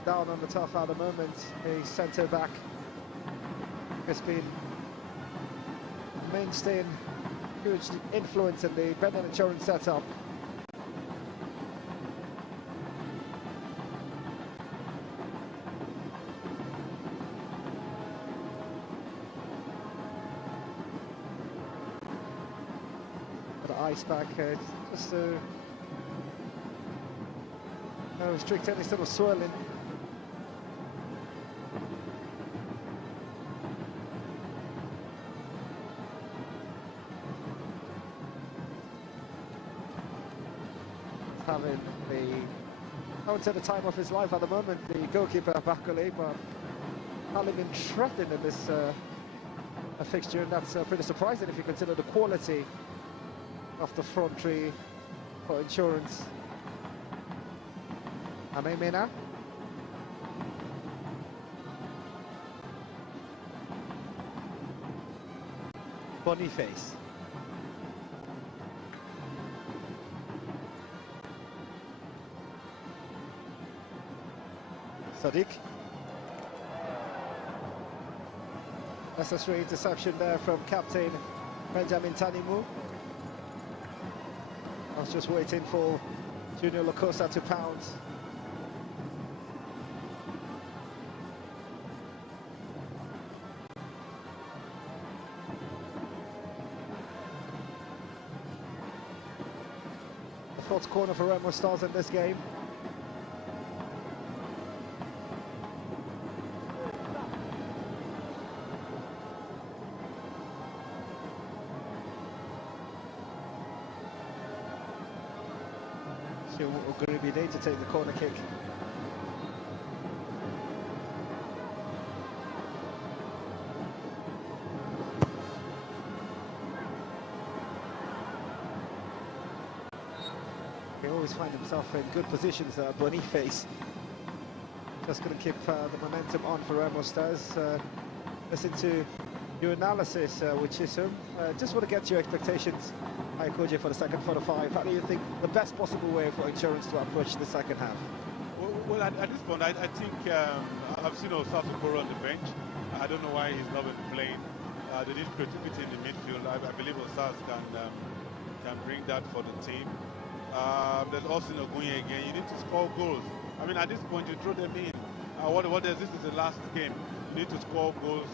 down on the turf at the moment. The centre back has been mainstay and huge influence in the Bendel insurance setup. The ice pack just to restrict any sort of swirling. Having I would say the time of his life at the moment, the goalkeeper Bakole, but having been threatened in this fixture, and that's pretty surprising if you consider the quality of the front three for insurance. Amemena. Boniface. Sadiq. Necessary interception there from captain Benjamin Tanimu. I was just waiting for Junior Lacosta to pounce. The fourth corner for Remo Stars in this game. Ugribi need to take the corner kick. He always finds himself in good positions, Boniface. Just going to keep the momentum on for Remo Stars. Listen to your analysis, which is just want to get your expectations. Koje, for the second 45. How do you think the best possible way for insurance to approach the second half? Well, at this point, I think I've seen Osasa Okoro on the bench. I don't know why he's not been playing. They need creativity in the midfield. I believe Osas can bring that for the team. There's also Ogunye again. You need to score goals. I mean, at this point, you throw them in. This is the last game. You need to score goals.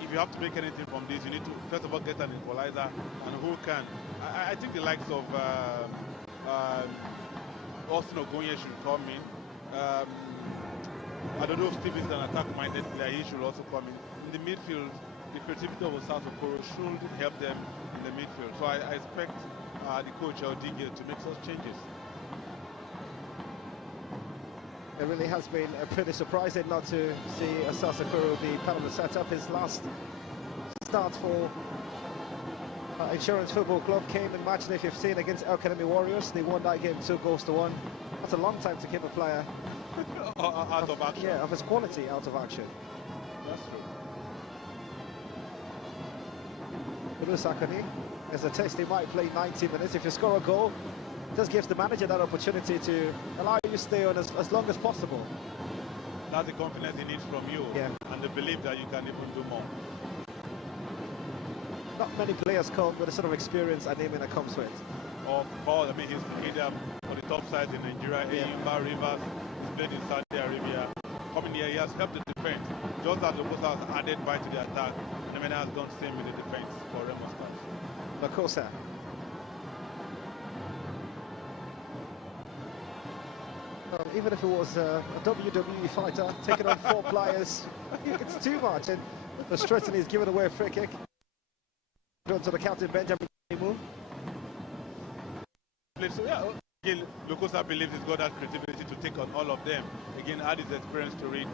If you have to make anything from this, you need to first of all get an equalizer, and who can? I think the likes of Austin Ogunye should come in. I don't know if Steve is an attack-minded player. He should also come in. In the midfield, the creativity of Osasa Okoro should help them in the midfield. So I expect the coach Odigio to make such changes. It really has been pretty surprising not to see Osasa Okoro be part of the setup. His last start for Insurance Football Club came in match day 15 against El Academy Warriors. They won that game 2-1. That's a long time to keep a player out of action. Yeah, of his quality out of action. That's true. Sakani, there's a test. He might play 90 minutes. If you score a goal, it just gives the manager that opportunity to allow you to stay on as long as possible. That's the confidence he needs from you, and the belief that you can even do more. Not many players come with the sort of experience and Amemena comes with. Of course, I mean, he's played on the top side in Nigeria, Eyimba, Rivers, he's played in Saudi Arabia. Coming here, he has helped the defense. Just as Lacosta has added by to the attack, Amemena has done the same with the defense for Remo Stars. Lacosta. Even if it was a WWE fighter taking on 4 players, it's too much. And the Stretton is giving away a free kick. To the captain Benjamin. So again, Lacosta believes he's got that creativity to take on all of them. Again, add his experience to it.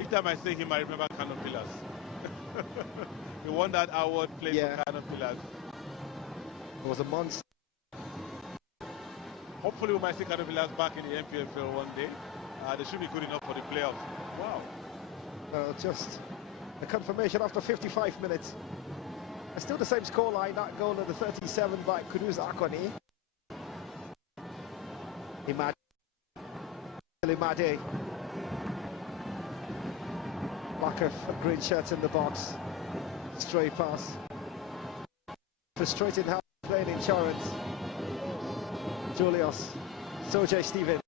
Each time I say him, I remember Kano Pillars. He won that award playing for Kano Pillars. It was a monster. Hopefully we might see Kano Pillars back in the NPFL one day. They should be good enough for the playoffs. Wow. Just a confirmation after 55 minutes. It's still the same scoreline, that goal in the 37 by Kudus Akoni. Imade. lack of green shirts in the box. Stray pass. Frustrating how playing insurance. Julius, Sojay Steven.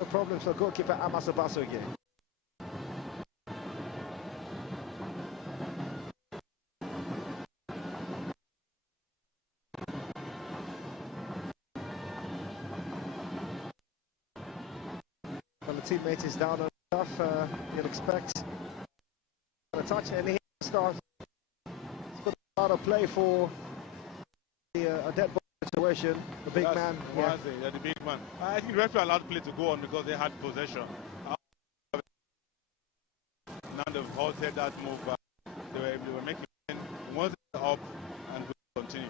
No problems for goalkeeper Amasabaso again. Well, the teammate is down on stuff. You'll expect a touch, and he starts. He's put a lot of play for a dead ball situation. The big man. Yeah, the big man. I think the referee allowed play to go on because they had possession. Now they've halted that move. They were making once up and will continue.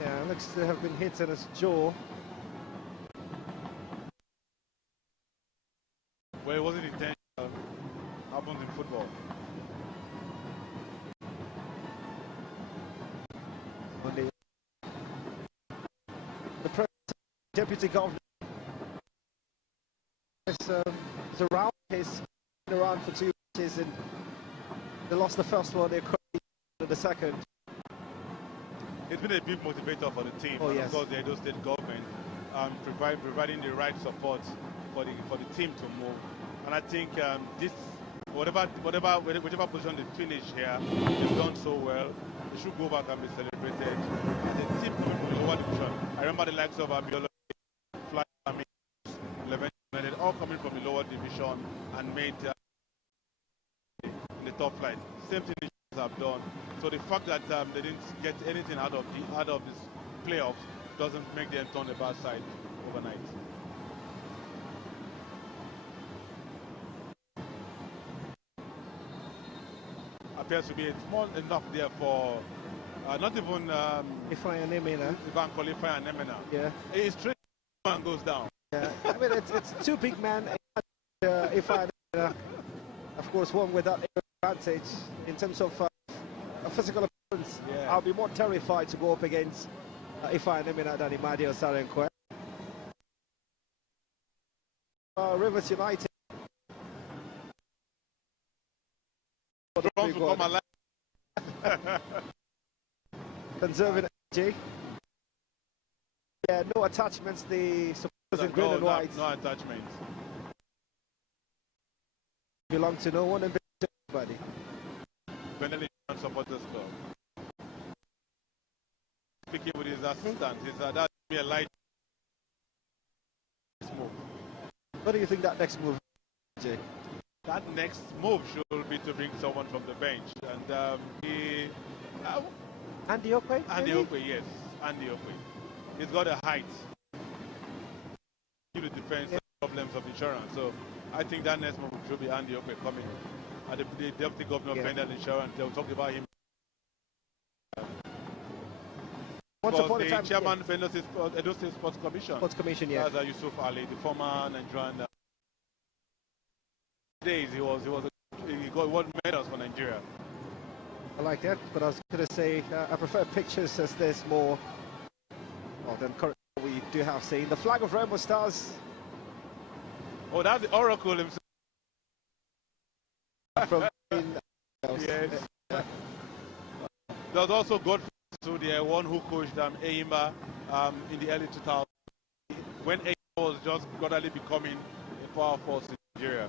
Yeah, looks to have been hit in his jaw. Well, it wasn't intentional. Happens in football. The deputy governor is around. He's been around for 2 matches, and they lost the first one. They crushed the second. It's been a big motivator for the team. Oh, yes. Of course, the Edo State government providing the right support for the team to move. And I think this, whichever position they finish here, they've done so well. They should go back and be celebrated. As a team coming from the lower division, I remember the likes of Abiola, Fly, United, all coming from the lower division and made in the top flight. Same thing they have done. So the fact that they didn't get anything out of this playoffs doesn't make them turn the bad side overnight. Appears to be small enough there for not even Ifeanyi Nemina. Ivan qualify and Nemina. Yeah. It's straight and goes down. Yeah. I mean, it's two big men. Ifeanyi Nemina, of course, one with that advantage in terms of a physical appearance. Yeah. I'll be more terrified to go up against Ifeanyi Nemina than Imadi Osarenkwe. Rivers United. Drums will come alive. Conserving energy. Yeah, no attachments. The supporters in green and white. No attachments. Belong to no one and to everybody. Bendel supporters club. Speaking with his assistant, that be a light move. What do you think that next move, Jay? That next move should be to bring someone from the bench, and Andy Okwe? Andy Okwe, yes, Andy Okwe. He's got a height. Due to defense problems of insurance, so I think that next move should be Andy Okwe coming. And the deputy governor of Bendel Insurance, they'll talk about him. Once upon a time, the chairman of Edo State Sports Commission. Sports Commission, yeah. That's Yusuf Ali, the former Nigerian. Days he got world medals for Nigeria. I like that, but I was going to say I prefer pictures as there's more. Well, than currently we do have seen the flag of Remo Stars. Oh, that's the Oracle himself. From yes. There's also Godfrey, the one who coached Eimba in the early 2000s when Eimba was just gradually becoming a power force in Nigeria.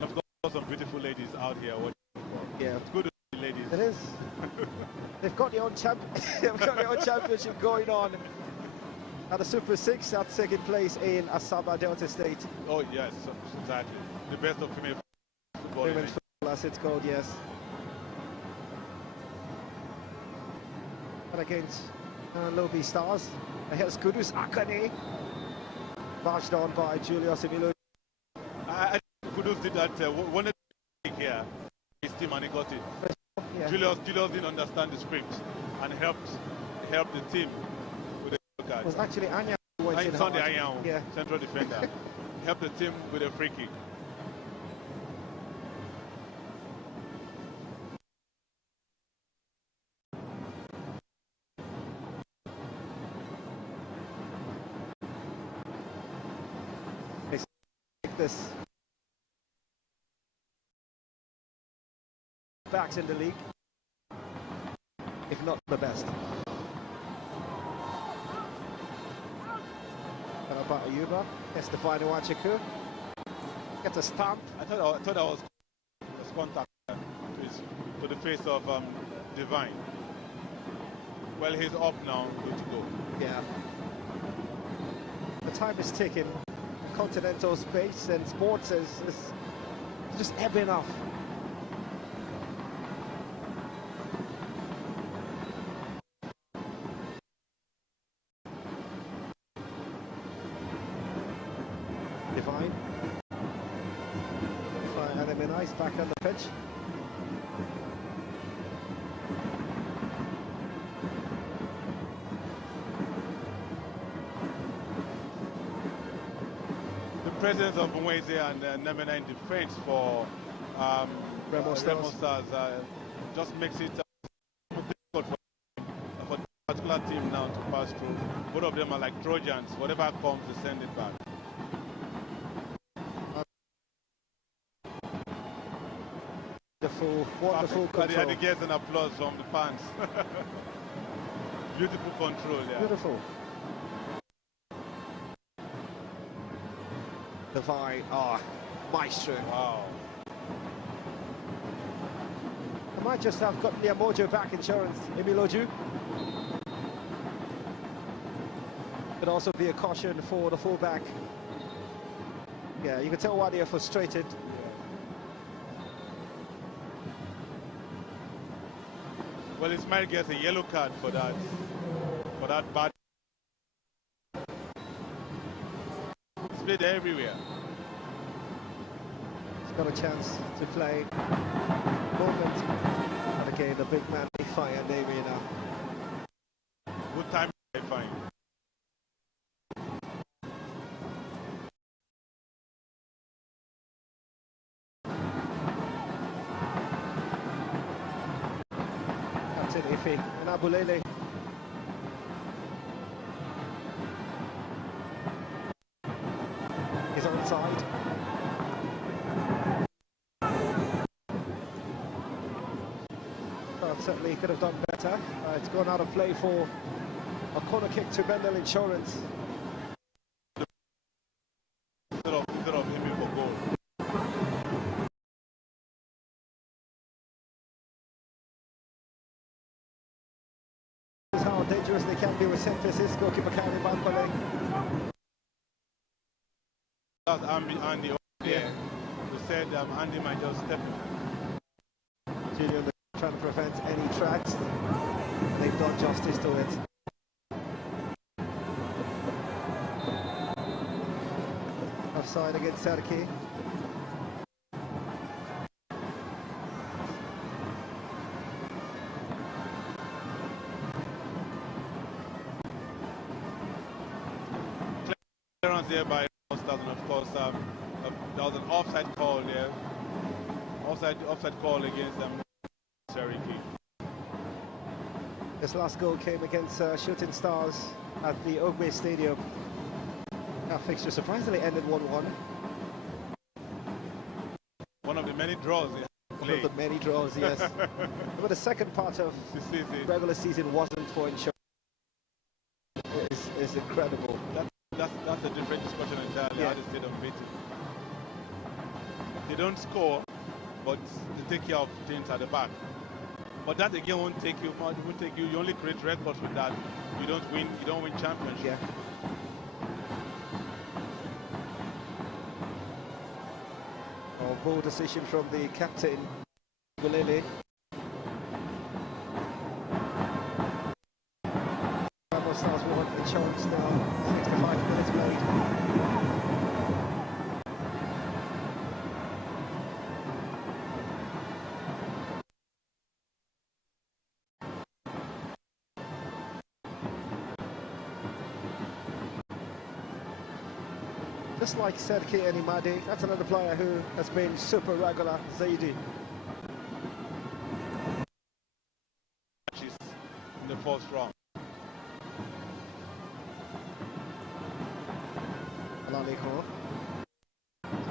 And of course, some beautiful ladies out here watching football. Yeah, it's good to see ladies. It is. They've got their own championship going on. At the Super 6 that's taking place in Asaba, Delta State. Oh yes, exactly. The best of female football. Women's football, as it's called, yes. And against Lobi Stars. Here's Kudus Akane. Bashed on by Julius Emilio. I think Kudus did that one here. His team and he got it. Yeah. Julius didn't understand the script and helped the team with the card. It was actually Anya who went in hard. Yeah. Central defender. Helped the team with a free kick. this. Backs in the league, if not the best. How about Ayuba? Gets the final Wachiku. Gets a stamp. I thought that was contact to the face of Divine. Well, he's up now, good to go. Yeah. The time is ticking. Continental space and sports is just ebbing off. Divine. Enemy nice back on the pitch. The presence of Mweze and Nemena in defense for Remo Stars just makes it difficult for the particular team now to pass through. Both of them are like Trojans. Whatever comes, they send it back. Wonderful control. And he gets an applause from the fans. Beautiful control, yeah. Beautiful. Divine, maestro. Wow. I might just have got the Mojo back insurance, Emiloju. Could also be a caution for the fullback. Yeah, you can tell why they are frustrated. Well, Ismail gets a yellow card for that bad. It's played everywhere. He's got a chance to play moment. And again, the big man, fire Navy now. Good time, I find. Ife and Abulele. He's onside. Well, certainly could have done better. It's gone out of play for a corner kick to Bendel Insurance. Instead of aiming for goal. How dangerous they can be with St. Francisco, keeper Karen Bankole. That's Andy over there. Who said Andy might just step in. Julian trying to prevent any tracks. They've done justice to it. Offside against Serki. There by Stars, and of course there was an offside call there. Offside call against them. Cherokee. This last goal came against Shooting Stars at the Ogbe Stadium. That fixture surprisingly ended 1-1. One of the many draws they One of the many draws, yes. But the second part of the regular season wasn't for insurance. It's incredible. That's a different discussion entirely. How they stayed unbeaten. They don't score, but they take care of things at the back. But that again won't take you much. Won't take you. You only create records with that. You don't win. You don't win championships. Yeah. Ball decision from the captain, Bulele. Remo Stars want insurance now. 65 minutes played. Just like Serki and Imadi, that's another player who has been super regular, Zaidi. In the first round. Alaniko.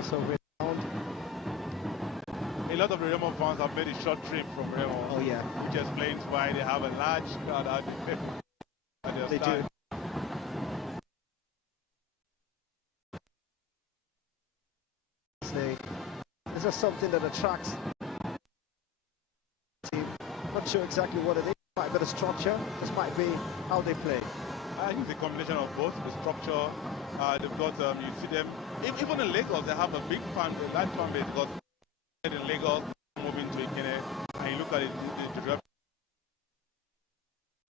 also renowned. A lot of the Remo fans have made a short trip from Remo. Oh yeah. Which explains why they have a large crowd at their They stand. do. This is something that attracts the team. Not sure exactly what it is. Might be the structure. This might be how they play. I think it's a combination of both. The structure, they've got, you see them, even in Lagos, they have a big fan, a large fan base. Because in Lagos, moving to Ikene, and you look at it,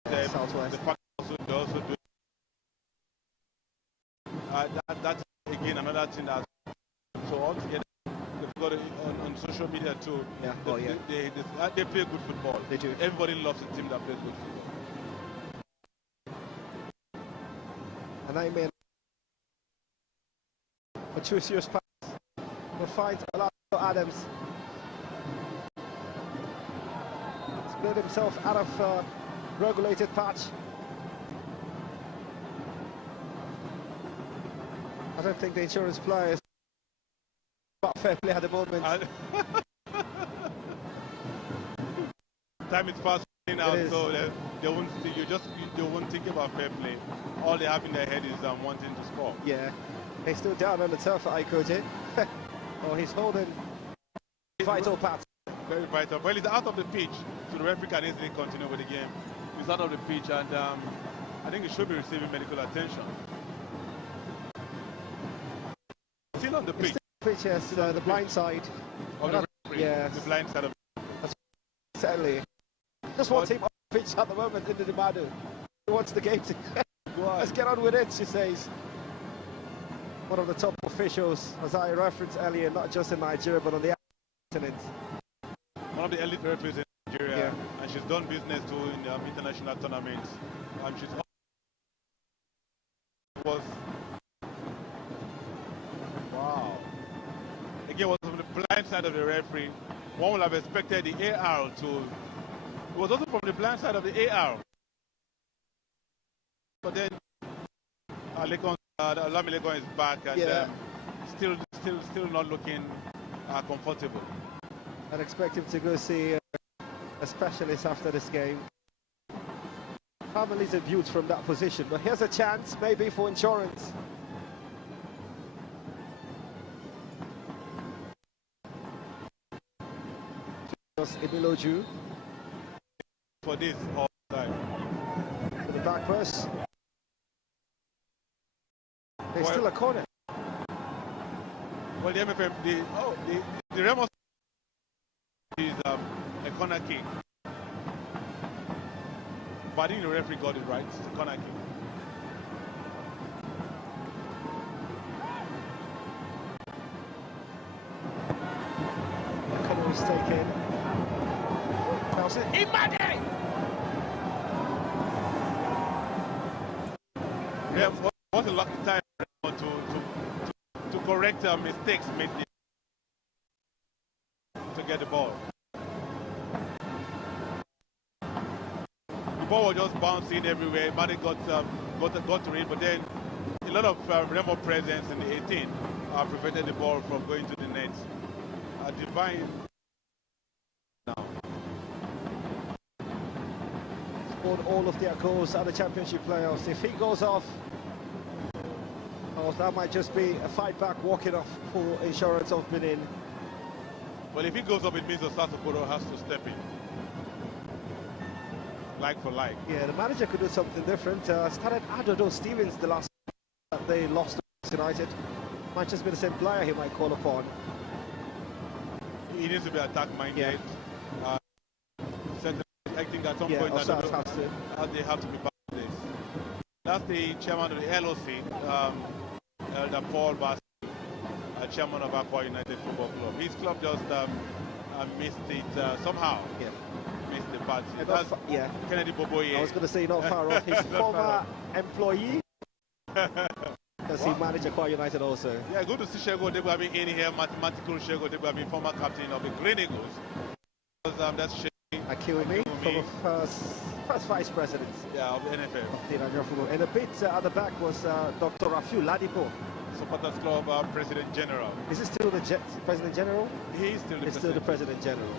the Southwest. The fact they also do. That's again another thing that. So altogether, they've got it on social media too. Yeah. They play good football. They do. Everybody loves a team that plays good football. And I mean, a true serious pass will find Orlando Adams. Split himself out of regulated patch. I don't think the insurance players about fair play at the moment. Time is fast running out, so they won't think, they won't think about fair play. All they have in their head is wanting to score. Yeah, he's still down on the turf at Ikoje. Oh, he's holding vital pass. Very vital. Well, he's out of the pitch, so the referee can easily continue with the game. He's out of the pitch, and I think he should be receiving medical attention. Still on the pitch. Pitch, yes, the blind side. Of the referee, yes. The blind side of. Certainly. Just one team on the pitch at the moment in the Dimadu. He wants the game to let's get on with it, she says. One of the top officials, as I referenced earlier, not just in Nigeria, but on the continent. One of the elite referees in Nigeria, and she's done business too in international tournaments. She's was wow. Again, was from the blind side of the referee. One would have expected the AR to. It was also from the blind side of the AR. But then Lami Lekon is back and still not looking comfortable. I'd expect him to go see a specialist after this game. Families are built from that position, but here's a chance maybe for insurance. Just Emiloju for this all time. For the back press. There's still a corner. Well, the MFF, the Remo is a corner kick. But I think the referee got it right. It's a corner kick. The corner is taken. Nelson Imade! Yeah, what a lucky time to correct mistakes made to get the ball. The ball was just bouncing everywhere. Mane got to it, but then a lot of Remo presence in the 18 prevented the ball from going to the net. Divine now scored all of their goals at the championship playoffs. If he goes off, oh, that might just be a fight back walking off for insurance of Benin. Well, if he goes up, it means Osasoporo has to step in. Like for like. Yeah, the manager could do something different. Started Adodo Stevens the last that they lost to United. Might just be the same player he might call upon. He needs to be attack-minded. Yeah. I think at some point they have to be back to this. That's the chairman of the LOC, Elder Paul Bass, chairman of Aqua United Football Club. His club just missed it somehow. Yeah. Missed the party. Yeah. Kennedy Boboye. I was going to say not far off. His former employee. Because he managed Aqua United also. Yeah, good to see Shego Degbabi in here, mathematical Shego Degbabi, former captain of the Green Eagles. That's Shego. Akilmi, former first vice president of the NFL. Of the Nigerian football. And a bit at the back was Dr. Rafiu Ladipo, Supporters Club President General. Is it still the President General? He is still the It's President. still the President General.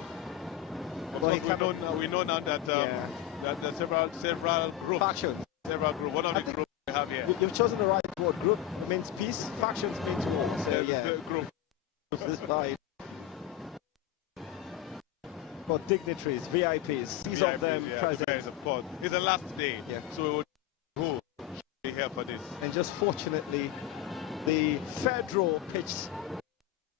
Of Well, course, we know now that that there are several groups. Factions. Several groups. One of the groups we have here. You've chosen the right word. Group means peace. Factions means war. So yeah, Group. this is fine. For dignitaries, VIPs, these of them present. Of course. It's the last day, so we will who should be here for this. And just fortunately, the federal pitch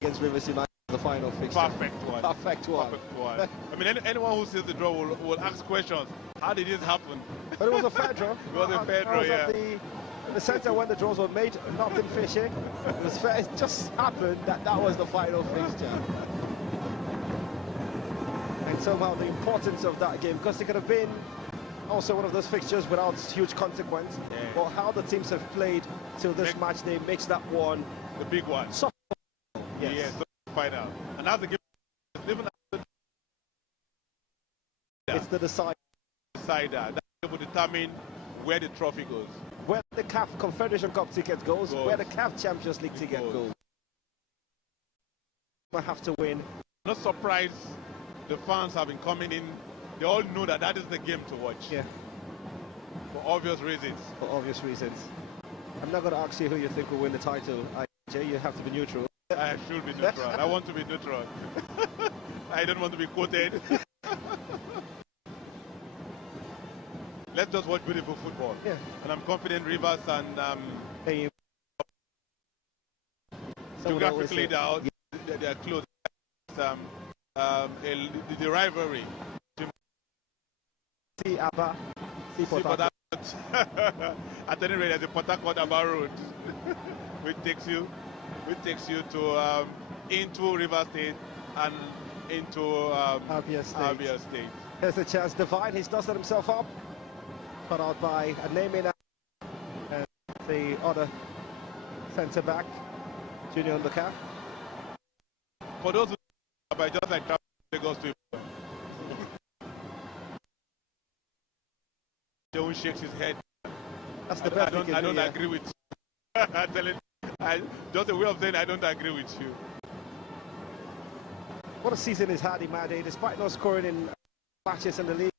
against Rivers United, the final fixture. Perfect one. Perfect one. Perfect one. I mean, anyone who sees the draw will ask questions. How did this happen? But it was a fair draw. It was a fair draw, yeah. In the centre when the draws were made, nothing fishy. It was fair. It just happened that was the final fixture. And somehow the importance of that game, because it could have been also one of those fixtures without huge consequence, but how the teams have played till this match day makes that one the big one. So yes, so final. And that's the game. Even it's the decider. That will determine where the trophy goes. Where the CAF Confederation Cup ticket goes, where the CAF Champions League ticket goes. I have to win. Not surprised. The fans have been coming in. They all know that is the game to watch. Yeah. For obvious reasons. For obvious reasons. I'm not going to ask you who you think will win the title, IJ. You have to be neutral. I should be neutral. I want to be neutral. I don't want to be quoted. Let's just watch beautiful football. Yeah. And I'm confident Rivers and geographically they are close. The rivalry. See Abba, see Port Harcourt. At any rate, there's a Port Harcourt Abba Road, which takes you to into River State and into Abia State. There's a chance. Divine, he's dusted himself up. Put out by a naming and the other centre back, Junior Undercap. For those who I just like Lagos to Joe shakes his head. That's the best I don't agree with you. Just a way of saying I don't agree with you. What a season he's had, Imade, despite not scoring in matches in the league.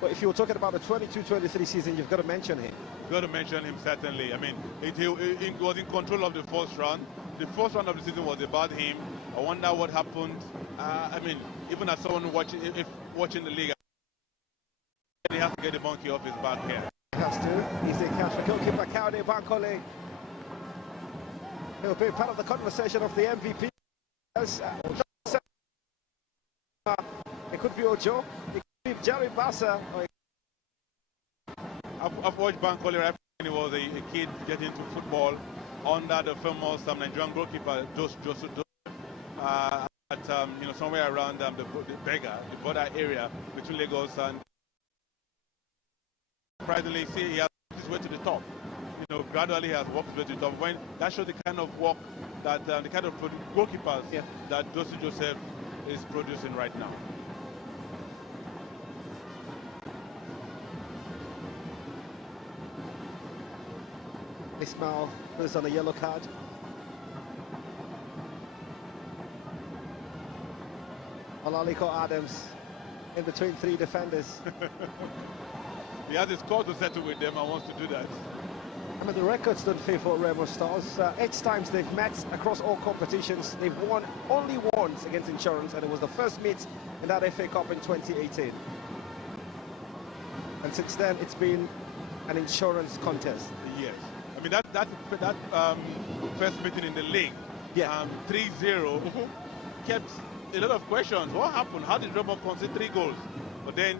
But if you were talking about the 22-23 season, you've got to mention him. You've got to mention him, certainly. I mean, he was in control of the first round. The first round of the season was about him. I wonder what happened. I mean, even as someone watching the league, he has to get the monkey off his back here. He has to. He's the catch for goalkeeper Kaude Bankole. He'll be part of the conversation of the MVP. It could be Ojo, it could be Jerry Bassa. I've watched Bankole right when he was a kid getting into football under the famous Nigerian goalkeeper Joseph at somewhere around the border area between Lagos and. Surprisingly, see, he has worked his way to the top. Gradually he has walked his way to the top. When that shows the kind of work that the kind of goalkeepers that Joseph is producing right now. Ismail was on a yellow card. Olaliko Adams in between three defenders. He has a score to settle with them and wants to do that. I mean, the records don't favour Remo Stars. 8 times they've met across all competitions. They've won only once against Insurance, and it was the first meet in that FA Cup in 2018. And since then, it's been an Insurance contest. Yes. I mean, that first meeting in the league, 3-0, kept a lot of questions. What happened? How did Remo concede 3 goals? But then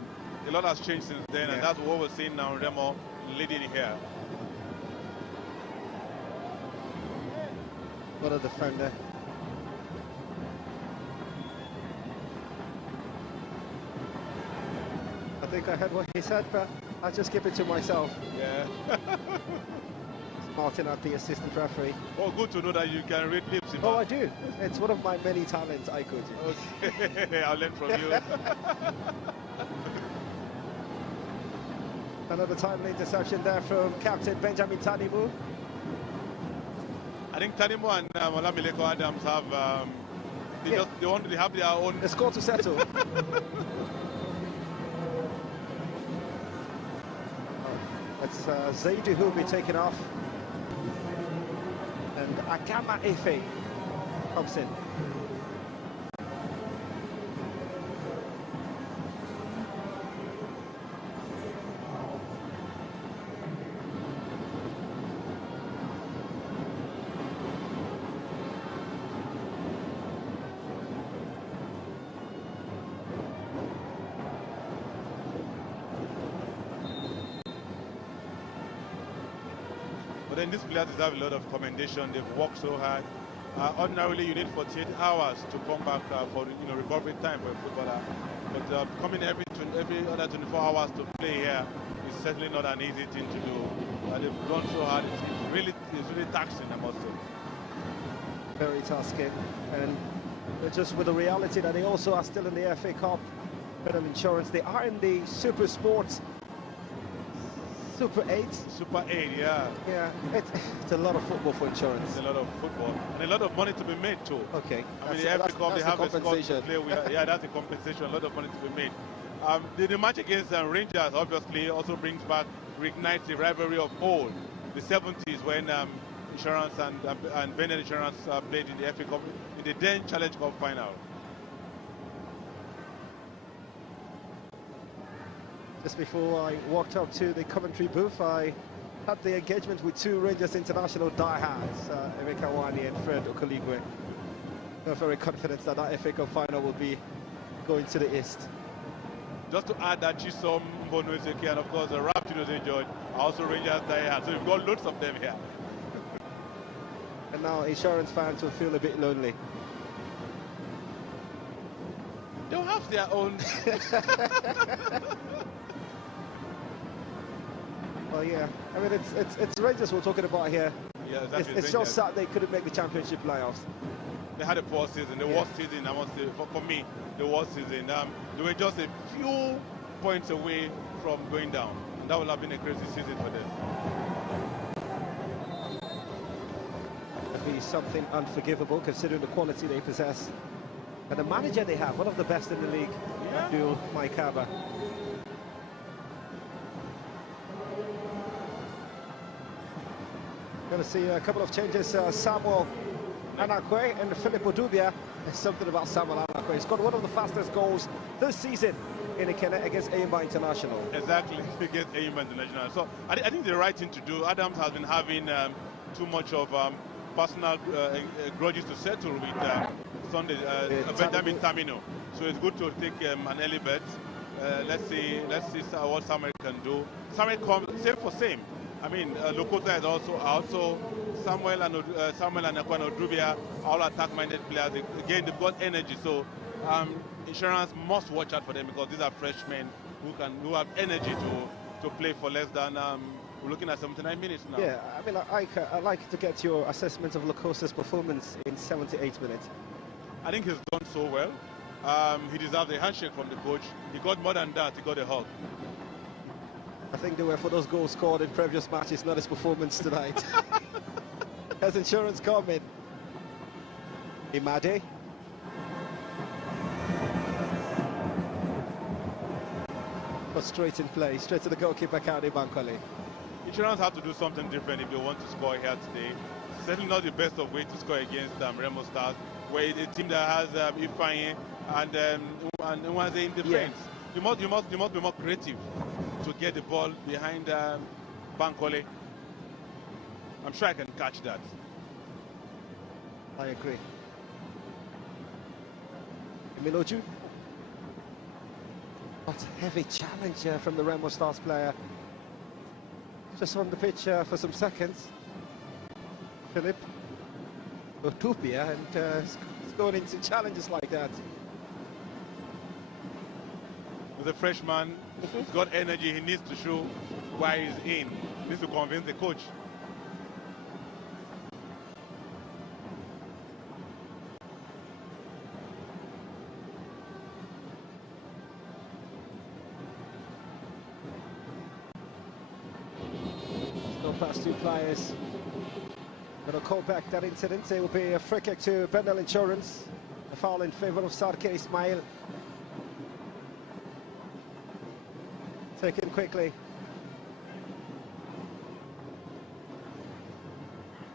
a lot has changed since then, and that's what we're seeing now. Remo leading here. What a defender. I think I heard what he said, but I'll just keep it to myself. Yeah. Martin at the assistant referee. Oh, good to know that you can read lips. Oh, I do. It's one of my many talents I could. Okay, I'll learn from you. Another timely interception there from captain Benjamin Tanimu. I think Tanimo and Olamileko Adams have they have their own. They score to settle. It's Zaidu who will be taken off, and Akama Efe comes in. But then these players deserve a lot of commendation. They've worked so hard. Ordinarily, you need 48 hours to come back for recovery time for a footballer. But coming every other 24 hours to play here is certainly not an easy thing to do. They've gone so hard. It's really taxing, I must say. Very tasking, and just with the reality that they also are still in the FA Cup, Bendel Insurance. They are in the Super Sports. Super 8. Super 8, yeah. Yeah, it's a lot of football for insurance. It's a lot of football. And a lot of money to be made, too. Okay. I mean, the FA Cup, they have a squad to play with. Yeah, that's a compensation. A lot of money to be made. The match against Rangers, obviously, also reignites the rivalry of old. The 70s when Insurance and Bendel Insurance played in the FA Cup, in the then Challenge Cup final. Just before I walked up to the commentary booth, I had the engagement with two Rangers international diehards, Emeka Wani and Fred Okoligwe. I'm very confident that that FA Cup final will be going to the East. Just to add that Chisom, Mbonwezeki, and of course the Raptors enjoyed, also Rangers diehards. So we've got loads of them here. And now insurance fans will feel a bit lonely. They'll have their own. Well, yeah. I mean, it's Rangers we're talking about here. Yeah, exactly. It's just sad they couldn't make the championship playoffs. They had a poor season, the worst season, I must say, for me, the worst season. They were just a few points away from going down. That would have been a crazy season for them. It'd be something unforgivable considering the quality they possess. And the manager they have, one of the best in the league, Abdul Maikaba. Going to see a couple of changes. Samuel Anakwe and Philip Odubia. There's something about Samuel Anakwe. He's got one of the fastest goals this season in Ikene against Aimba International. Exactly, against Aimba International. So I think the right thing to do. Adams has been having too much of personal grudges to settle with Sunday, Benjamin Tamino. So it's good to take an early bet. Let's see what Samuel can do. Samuel comes same for same. I mean, Lokota is also out, so Samuel and Akwano Drubia, all attack-minded players. Again, they've got energy, so insurance must watch out for them because these are freshmen who have energy to play for less than. We're looking at 79 minutes now. Yeah, I mean, I'd like to get your assessment of Locota's performance in 78 minutes. I think he's done so well. He deserves a handshake from the coach. He got more than that. He got a hug. I think they were for those goals scored in previous matches, not his performance tonight. Has insurance coming? Imade. But straight in play, straight to the goalkeeper, Kade Bankole. Insurance have to do something different if they want to score here today. Certainly not the best of way to score against Remo Stars, where a team that has Ifeanyi and Nwanze in defense. Yeah. You must be more creative to get the ball behind Bankole. I'm sure I can catch that. I agree. Emiloju. What a heavy challenge from the Remo Stars player. Just on the pitch for some seconds. Philip Otupia, and it's going into challenges like that. He's a freshman. He's got energy. He needs to show why he's in. He needs to convince the coach. Go past two players. Going to call back that incident. It will be a free kick to Bendel Insurance. A foul in favour of Sarke Ismail. Taken quickly.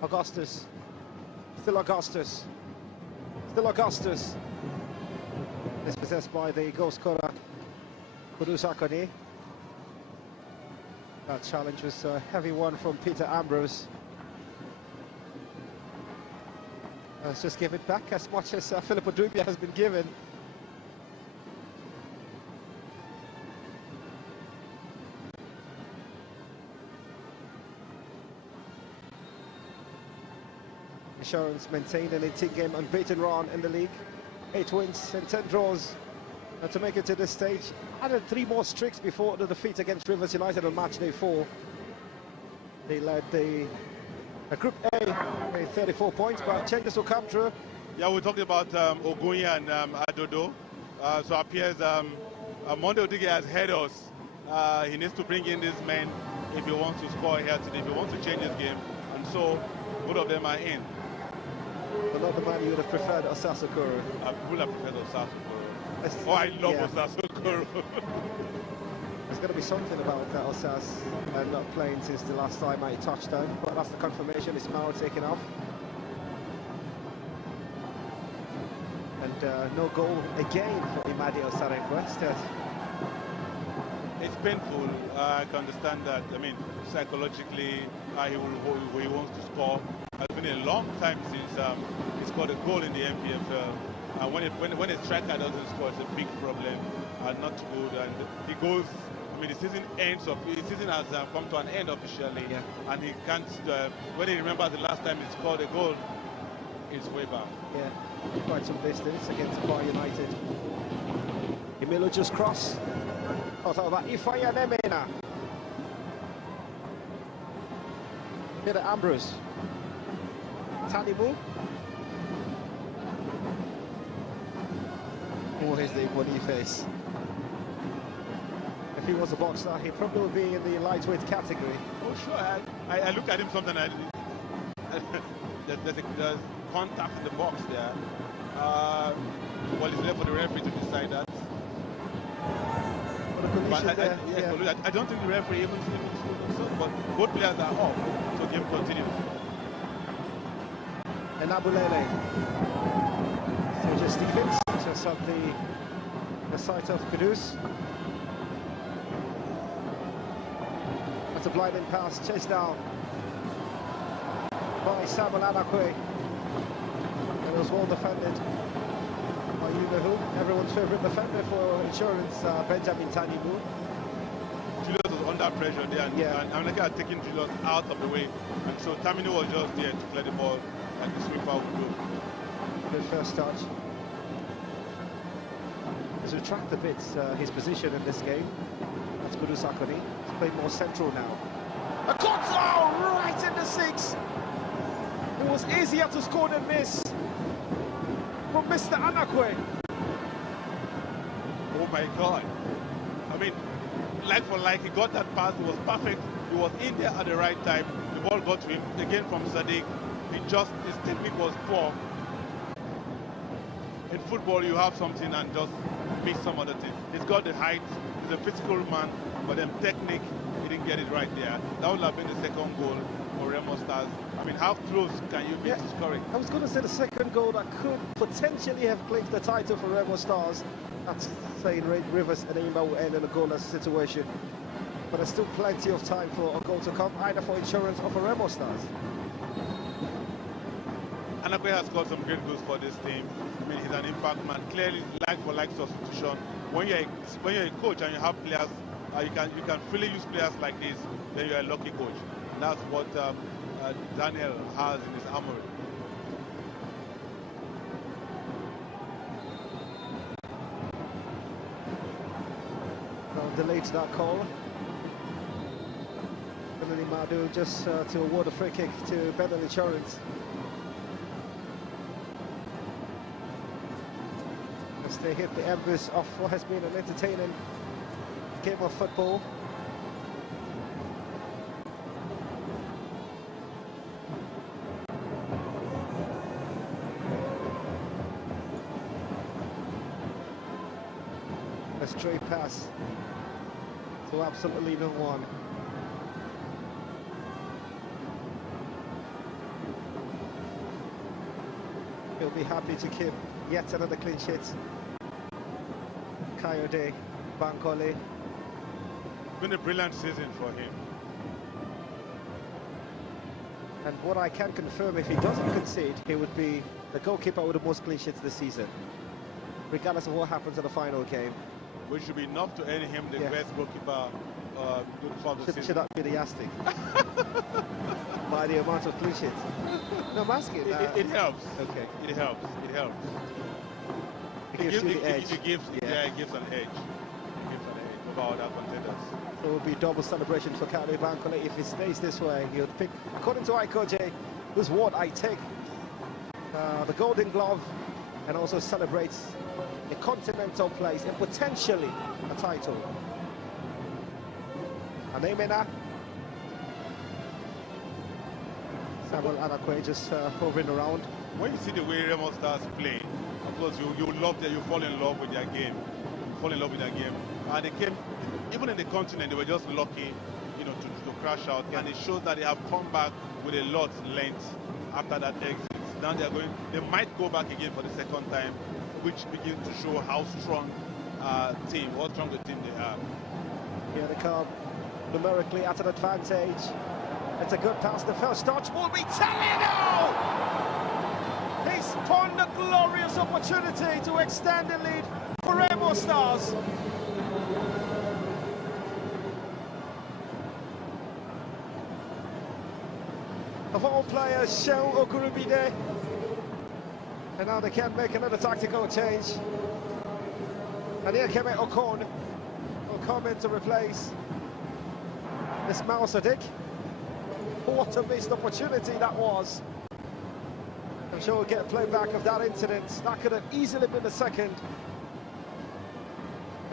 Augustus. Still Augustus. Still Augustus. Dispossessed by the goal scorer, Kudus Akoni. That challenge was a heavy one from Peter Ambrose. Let's just give it back as much as Filippo Dubia has been given. Insurance maintained an 18-game unbeaten run in the league. 8 wins and 10 draws to make it to this stage. Added 3 more streaks before the defeat against Rivers United on match day 4. They led the Group A with 34 points, but changes will come through. Yeah, we're talking about Ogunya and Adodo. So appears Monday Odige has head us. He needs to bring in these men if he wants to score here today, if he wants to change his game. And so both of them are in. But not the man you would have preferred, Osasukoro. I would have preferred Osasukoro. Oh, I love Osasukoro. There's going to be something about that Osas not playing since the last time I touched down, but that's the confirmation. Ismail taken off. And no goal again for Imadi Osarenquest. It's painful. I can understand that. I mean, psychologically, he wants to score. It's been a long time since he scored a goal in the NPFL. When a striker doesn't score, it's a big problem. Not good. And he goes. I mean, the season has come to an end officially, and he can't. When he remembers the last time he scored a goal, it's way back. Yeah, quite some distance against Bar United. Emilio just cross. Thought about Ifaya Nemena. Peter Ambrose. Tanibu. Oh, here's the Boniface. If he was a boxer, he probably would be in the lightweight category. Oh, sure. I look at him sometimes. There's contact in the box there. Well, it's left for the referee to decide that. But I don't think the referee even so, but both players are off, so game continues. And Abulele. So just Stevens, just on the side of Kudus. That's a blinding pass, chased down by Samuel Anakwe. And it was well defended by Yumehu, everyone's favourite defender for Insurance, Benjamin Tanibu. Julius was under pressure there, and America had taken Julius out of the way, and so Tamino was just there to play the ball like the sweeper would do. Good first touch. He's retracted a bit his position in this game. That's Kudus Akoni. He's playing more central now. A control right in the 6. It was easier to score than this from Mr. Anakwe. Oh my God. I mean, like for like, he got that pass, it was perfect. He was in there at the right time. The ball got to him. Again from Sadiq. His technique was poor. In football, you have something and just miss some other thing. He's got the height, he's a physical man, but then technique, he didn't get it right there. That would have been the second goal for Remo Stars. I mean, how close can you be to scoring? I was going to say the second goal that could potentially have clinched the title for Remo Stars. That's saying Rivers and Imba will end in a goalless situation. But there's still plenty of time for a goal to come, either for Insurance or for Remo Stars. Anakwe has got some great goals for this team. I mean, he's an impact man. Clearly, like-for-like substitution. When you're a coach and you have players, you can freely use players like this, then you're a lucky coach. And that's what Daniel has in his armory. Delayed that call. Benoni Madu just to award a free kick to Bendel Insurance. As they hit the embers of what has been an entertaining game of football. A straight pass to absolutely no one. He'll be happy to keep yet another clean sheet. Coyote, Bankole. Been a brilliant season for him. And what I can confirm, if he doesn't concede, he would be the goalkeeper with the most clean sheets this season, regardless of what happens in the final game. Which should be enough to earn him the best goalkeeper for the season. Should that be the yardstick? By the amount of clean sheets. No, I'm asking. It helps. Okay. It helps. It helps. It gives you the edge. It gives an edge. It gives an edge over other contenders. So it will be double celebration for Kale Bankole if it stays this way. He'll pick, according to Ikoje, whose word I take, the Golden Glove, and also celebrates a continental place and potentially a title. Anemena. Samuel Anakwe just hovering around. When you see the way Remo starts playing, of course you love that, you fall in love with their game. You fall in love with their game. And they came, even in the continent, they were just lucky, you know, to crash out. And it shows that they have come back with a lot length after that exit. Now they might go back again for the second time, which begins to show how strong team, how strong a team they are. Here they come, numerically at an advantage. It's a good pass. The first touch will be Talino! He spawned a glorious opportunity to extend the lead for Remo Stars. Of all players, Shehu Okurubide. And now they can make another tactical change. And here Keme Okon will come in to replace Ismail Sadiq. What a missed opportunity that was. I'm sure we'll get a playback of that incident. That could have easily been the second.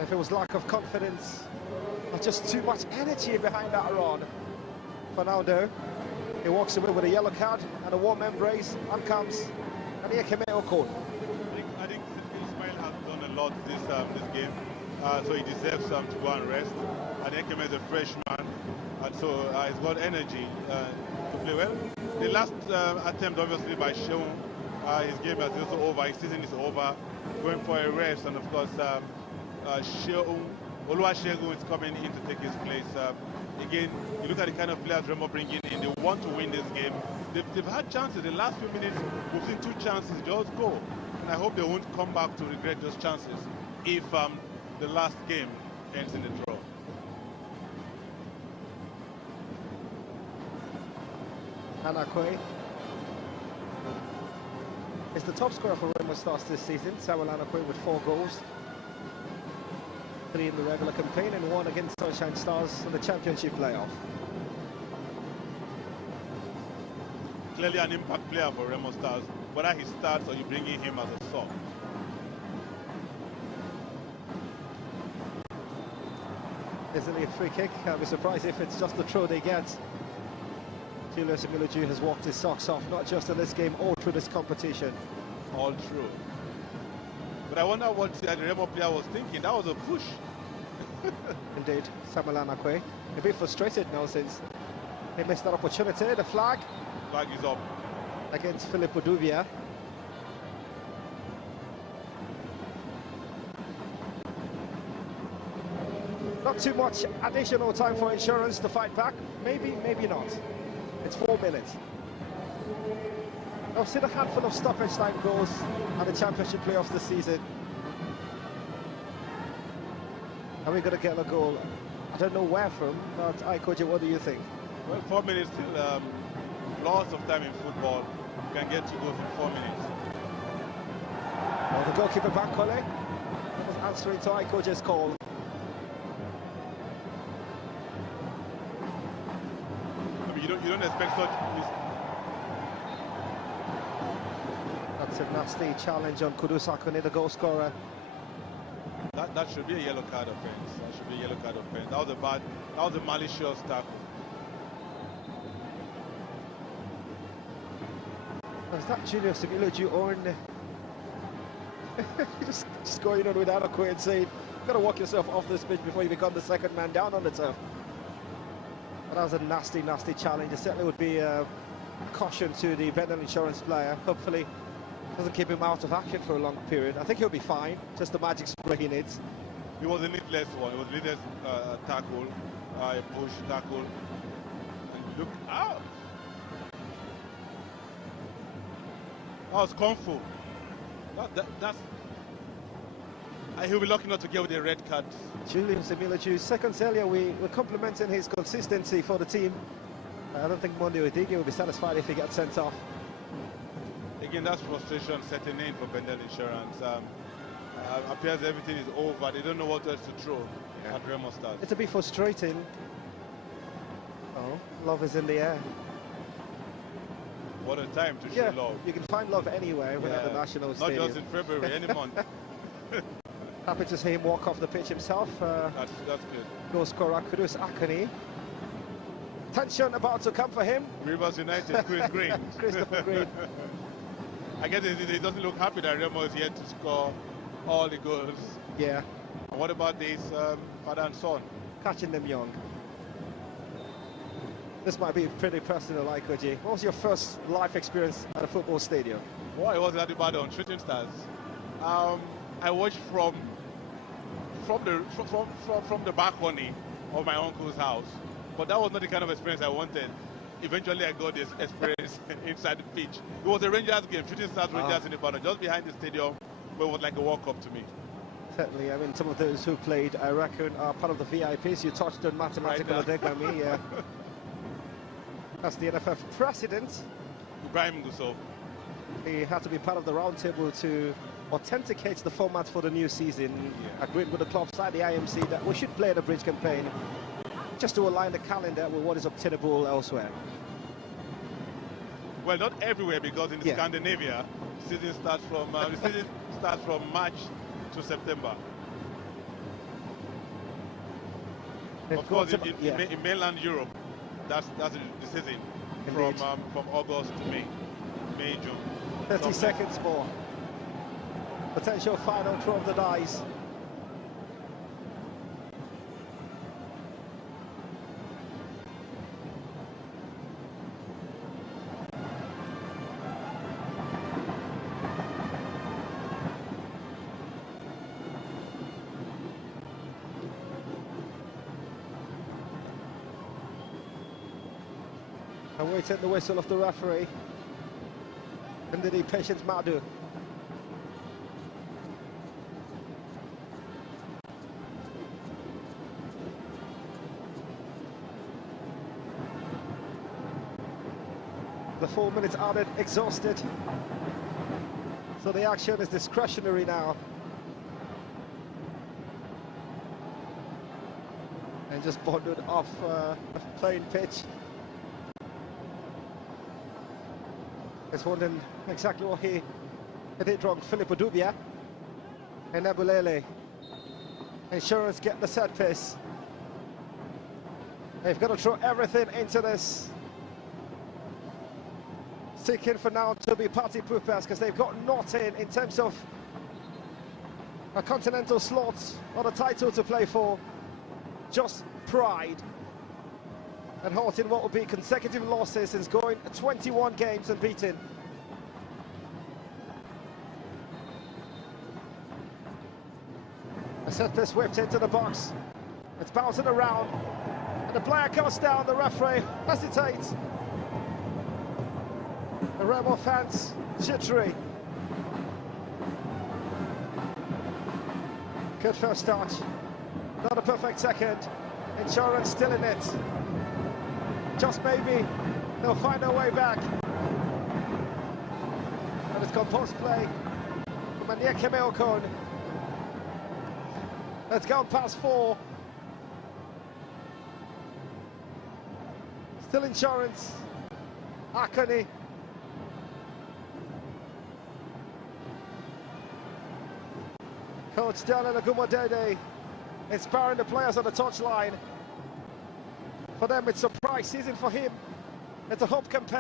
If it was lack of confidence or just too much energy behind that run. For now though, he walks away with a yellow card and a warm embrace. On comes Ania Keme Okon. I think Ismail has done a lot this game, so he deserves to go and rest. And Ekeme is a freshman, and so he's got energy to play well. The last attempt, obviously, by Shehu, his game is also over, his season is over, going for a rest, and of course, Oluwasegun is coming in to take his place. Again, you look at the kind of players Remo bringing in, they want to win this game. They've had chances. The last few minutes, we've seen 2 chances just go. And I hope they won't come back to regret those chances if the last game ends in a draw. Anakwe is the top scorer for Remo Stars this season. Samuel Anakwe with 4 goals. 3 in the regular campaign and 1 against Sunshine Stars in the championship playoff. Clearly an impact player for Remo Stars. Whether he starts or you bring in him as a sub. Easily a free kick. I'll be surprised if it's just the throw they get. Julius Emiloju has walked his socks off, not just in this game, all through this competition. All true. But I wonder what the Remo player was thinking. That was a push. Indeed, Samuel Anakwe. A bit frustrated now since he missed that opportunity. The flag is up against Philip Udubia. Not too much additional time for insurance to fight back. Maybe, maybe not. It's 4 minutes. I've seen a handful of stoppage time goals at the championship playoffs this season. Are we going to get a goal? I don't know where from, but Ikoje, what do you think? Well, 4 minutes still lots of time in football. You can get 2 goals in 4 minutes. Well, the goalkeeper Bankole was answering to Ikoje's call. I mean, you don't expect such. That's a nasty challenge on Kudus Akone, the goal scorer. That should be a yellow card offense. That should be a yellow card offense. That was a malicious tackle. Was that Julius Emiloju or just going on with Anakwe and saying, got to walk yourself off this pitch before you become the second man down on the turf. But that was a nasty, nasty challenge. It certainly would be a caution to the Bendel insurance player. Hopefully doesn't keep him out of action for a long period. I think he'll be fine. Just the magic spray he needs. It was a needless one. It was a needless tackle, a push tackle. And look out! That was Kung Fu. That's... he'll be lucky not to get with a red card. Julius Emilaju, seconds earlier, we were complimenting his consistency for the team. I don't think Monday Odigi will be satisfied if he gets sent off. Again, that's frustration setting in for Bendel Insurance. Appears everything is over. They don't know what else to throw at Remo Stars. It's a bit frustrating. Oh, love is in the air. What a time to show love. You can find love anywhere within the national stadium. Not just in February, any month. Happy to see him walk off the pitch himself. That's good. Goal scorer Kudus Akani. Tension about to come for him. Rivers United, Chris Green. Christopher Green. I guess he doesn't look happy that Remo is yet to score all the goals. Yeah. And what about this father and son? Catching them young. This might be pretty personal, like Koji. What was your first life experience at a football stadium? Well, it was at Ibadan, Shooting Stars. I watched from the balcony of my uncle's house, but that was not the kind of experience I wanted. Eventually, I got this experience inside the pitch. It was a Rangers game, Shooting Stars Rangers in Ibadan, just behind the stadium, where it was like a walk-up to me. Certainly, I mean, some of those who played, I reckon, are part of the VIPs. You touched on mathematical Adegami, yeah. That's the NFF president. Ibrahim Gusau. He had to be part of the roundtable to authenticate the format for the new season. Agreed with the club side, the IMC, that we should play the bridge campaign just to align the calendar with what is obtainable elsewhere. Well, not everywhere, because in Scandinavia, the season starts from March to September. Of course, in mainland Europe, that's the season from August to May, June. 30 seconds more. Potential final throw of the dice. Awaiting the whistle of the referee. Under the Patience Madu. The 4 minutes added, exhausted. So the action is discretionary now. And just bonded off a playing pitch. It's wondering exactly what he did wrong. Philip Odubia and Nebulele. Insurance get the set piece. They've got to throw everything into this. Seeking for now to be party poopers, because they've got nothing in terms of a continental slot or a title to play for. Just pride. And halting what will be consecutive losses since going 21 games unbeaten. A set piece whipped into the box. It's bouncing around. And the player goes down, the referee hesitates. The Remo fans jittery. Good first start. Not a perfect second. Insurance still in it. Just maybe they'll find their way back. And it's composed play from Anyeke Meokon. It's gone past 4. Still Insurance. Akani. Coach Daniel Agumodede inspiring the players on the touchline. For them, it's a surprise season for him. It's a hope campaign.